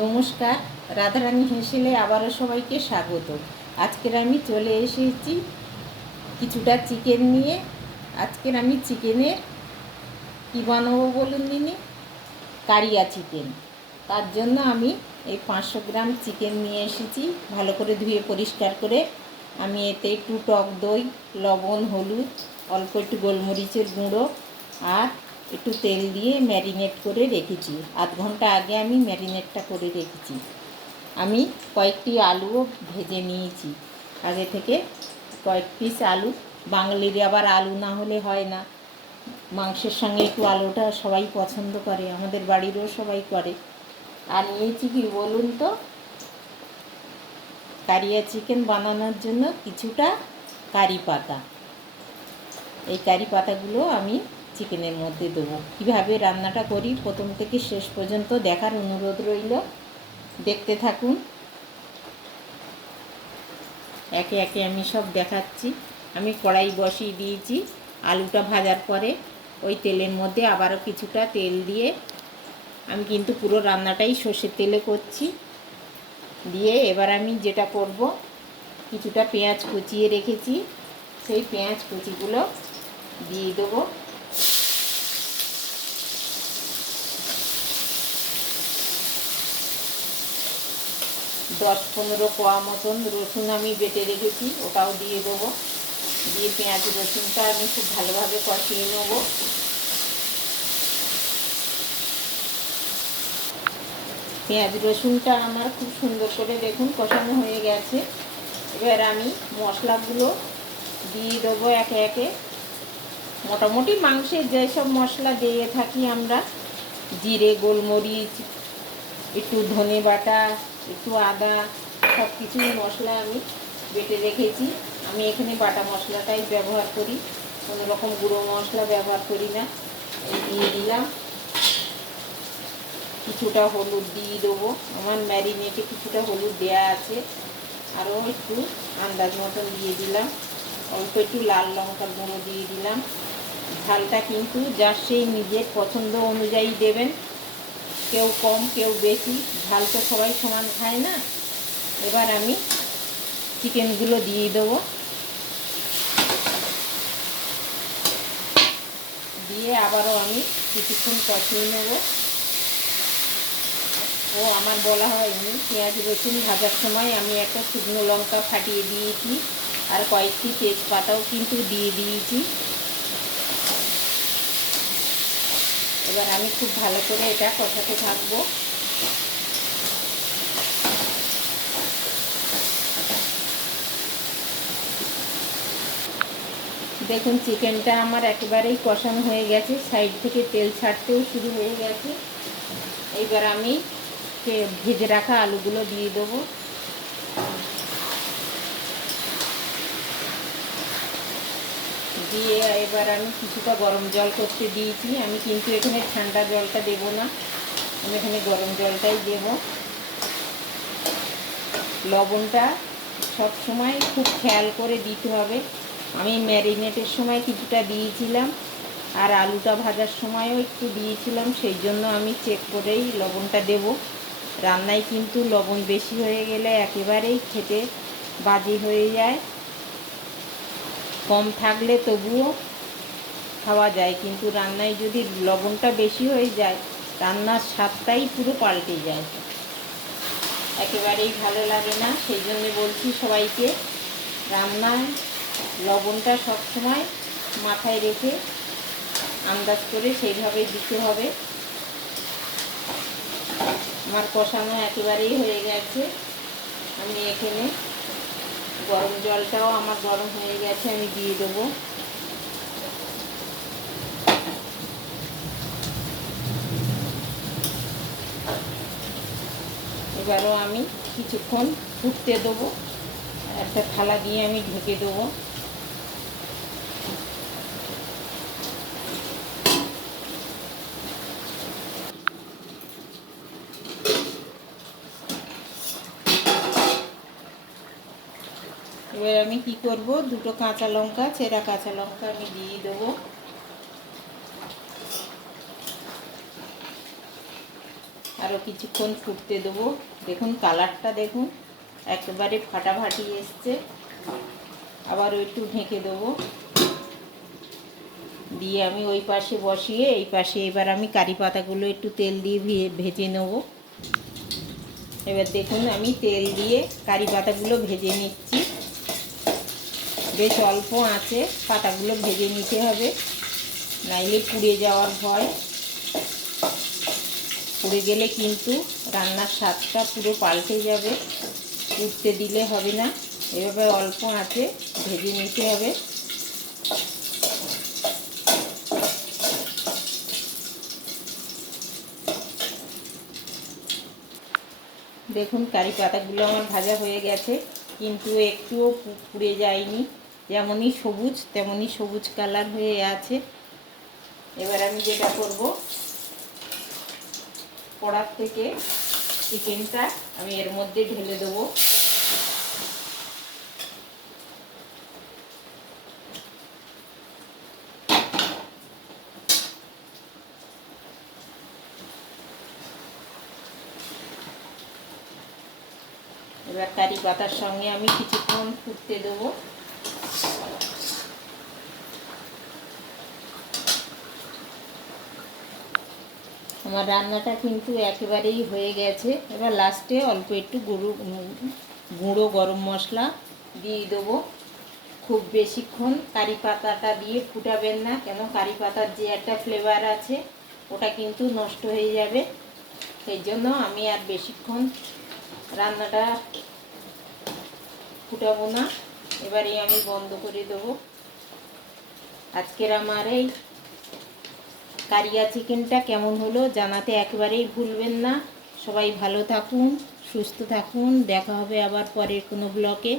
নমস্কার, রাধারানী হেসেলে আবারও সবাইকে স্বাগত। আজকের আমি চলে এসেছি কিছুটা চিকেন নিয়ে। আজকের আমি চিকেনের কী বানাবো বলুন দিনি, কারিয়া চিকেন। তার জন্য আমি এই 500 গ্রাম চিকেন নিয়ে এসেছি, ভালো করে ধুয়ে পরিষ্কার করে। আমি এতে একটু টক দই, লবণ, হলুদ, অল্প একটু গোলমরিচের গুঁড়ো আর একটু তেল দিয়ে ম্যারিনেট করে রেখেছি। আধ ঘন্টা আগে আমি ম্যারিনেটটা করে রেখেছি। আমি কয়েকটি আলুও ভেজে নিয়েছি আগে থেকে। কয়েক পিস আলু, বাঙালির আবার আলু না হলে হয় না, মাংসের সঙ্গে একটু আলুটা সবাই পছন্দ করে, আমাদের বাড়িরও সবাই করে। আর নিয়েছি কি বলুন তো, কারিয়া চিকেন বানানোর জন্য কিছুটা কারি পাতা। এই কারি পাতাগুলো আমি চিকেনের মধ্যে দেবো। কীভাবে রান্নাটা করি প্রথম থেকে শেষ পর্যন্ত দেখার অনুরোধ রইল, দেখতে থাকুন। একে একে আমি সব দেখাচ্ছি। আমি কড়াই বসিয়ে দিয়েছি। আলুটা ভাজার পরে ওই তেলের মধ্যে আবারও কিছুটা তেল দিয়ে, আমি কিন্তু পুরো রান্নাটাই সর্ষের তেলে করছি, দিয়ে এবার আমি যেটা করব, কিছুটা পেঁয়াজ কুচিয়ে রেখেছি, সেই পেঁয়াজ কুচিগুলো দিয়ে দেবো। দশ 15 কোয়া মতন রসুন আমি বেটে রেখেছি, ওটাও দিয়ে দেবো। দিয়ে পেঁয়াজ রসুনটা আমি খুব ভালোভাবে কষিয়ে নেব। পেঁয়াজ রসুনটা আমার খুব সুন্দর করে দেখুন কষানো হয়ে গেছে। এবার আমি মশলাগুলো দিয়ে দেবো একে একে। মোটামুটি মাংসের যেসব মশলা দিয়ে থাকি আমরা, জিরে, গোলমরিচ, একটু ধনে বাটা, একটু আদা, সব কিছুই মশলা আমি বেটে রেখেছি। আমি এখানে বাটা মশলাটাই ব্যবহার করি, কোনো রকম গুঁড়ো মশলা ব্যবহার করি না। এই দিয়ে দিলাম। কিছুটা হলুদ দিয়ে দেবো, আমার ম্যারিনেটে কিছুটা হলুদ দেওয়া আছে, আরও একটু আন্দাজ মতন দিয়ে দিলাম। অল্প একটু লাল লঙ্কার গুঁড়ো দিয়ে দিলাম। ঝালটা কিন্তু যার সেই নিজের পছন্দ অনুযায়ী দেবেন, কেউ কম কেউ বেশি, ঝাল তো সবাই সমান খায় না। এবার আমি চিকেনগুলো দিয়ে দেবো, দিয়ে আবারও আমি কিছুক্ষণ কষিয়ে নেব। ও আমার বলা হয়নি, পেঁয়াজ রসুন ভাজার সময় আমি একটা শুকনো লঙ্কা ফাটিয়ে দিয়েছি, আর কয়েকটি তেজপাতাও কিন্তু দিয়ে দিয়েছি। এবার আমি খুব ভালো করে এটা কষাতে থাকবো। দেখুন চিকেনটা আমার একেবারেই কষানো হয়ে গেছে, সাইড থেকে তেল ছাড়তেও শুরু হয়ে গেছে। এইবার আমি ভেজে রাখা আলুগুলো দিয়ে দেবো। দিয়ে এবার আমি কিছুটা গরম জল করতে দিয়েছি। আমি কিন্তু এখানে ঠান্ডা জলটা দেব না, আমি এখানে গরম জলটাই দেব। লবণটা সব সময় খুব খেয়াল করে দিতে হবে। আমি ম্যারিনেটের সময় কিছুটা দিয়েছিলাম, আর আলুটা ভাজার সময়ও একটু দিয়েছিলাম, সেই জন্য আমি চেক করেই লবণটা দেব। রান্নায় কিন্তু লবণ বেশি হয়ে গেলে একেবারেই খেতে বাজে হয়ে যায়। কম থাকলে তবুও খাওয়া যায়, কিন্তু রান্নায় যদি লবণটা বেশি হয়ে যায়, রান্নার স্বাদটাই পুরো পাল্টে যায়, একেবারেই ভালো লাগে না। সেই জন্য বলছি সবাইকে, রান্নায় লবণটা সবসময় মাথায় রেখে আন্দাজ করে সেইভাবে দিতে হবে। আমার কষানো একেবারেই হয়ে গেছে। আমি এখানে গরম জলটাও আমার গরম হয়ে গেছে, আমি দিয়ে দেবো। এবারও আমি কিছুক্ষণ ফুটতে দেবো, একটা থালা দিয়ে আমি ঢেকে দেবো। এবার আমি কি করব, দুটো কাঁচা লঙ্কা, চেরা কাঁচা লঙ্কা আমি দিয়ে দেবো। আর আরও কিছুক্ষণ ফুটতে দেবো। দেখুন কালারটা দেখুন, একেবারে ফাটাফাটি এসছে। আবারও একটু ঢেকে দেবো, দিয়ে আমি ওই পাশে বসিয়ে এই পাশে এবার আমি কারি পাতাগুলো একটু তেল দিয়ে ভেজে নেব। এবার দেখুন আমি তেল দিয়ে কারি পাতাগুলো ভেজে নিচ্ছি। বেশ অল্প আঁচে পাতাগুলো ভেজে নিতে হবে, নাইলে পুড়ে যাওয়ার ভয়। পুড়ে গেলে কিন্তু রান্নার স্বাদটা পুরো পাল্টে যাবে, পুড়তে দিলে হবে না। এভাবে অল্প আঁচে ভেজে নিতে হবে। দেখুন কারি পাতাগুলো আমার ভাজা হয়ে গেছে, কিন্তু একটুও পুড়ে যায়নি, যেমনই সবুজ তেমনই সবুজ কালার হয়ে আছে। এবার আমি যেটা করব, কড়ার থেকে চিকেনটা আমি এর মধ্যে ঢেলে দেবো। এবার কারি পাতার সঙ্গে আমি কিছুক্ষণ ফুটতে দেবো। আমার রান্নাটা কিন্তু একেবারেই হয়ে গেছে। এবার লাস্টে অল্প একটু গুঁড়ো গরম মশলা দিয়ে দেবো। খুব বেশিক্ষণ কারি পাতাটা দিয়ে ফুটাবেন না, কেন কারি পাতার যে একটা ফ্লেভার আছে ওটা কিন্তু নষ্ট হয়ে যাবে। সেই জন্য আমি আর বেশিক্ষণ রান্নাটা ফুটাবো না, এবারে আমি বন্ধ করে দেবো। আজকের আমার এই কারিয়া চিকেনটা কেমন হলো জানাতে একেবারেই ভুলবেন না। সবাই ভালো থাকুন, সুস্থ থাকুন, দেখা হবে আবার পরের কোনো ব্লগে।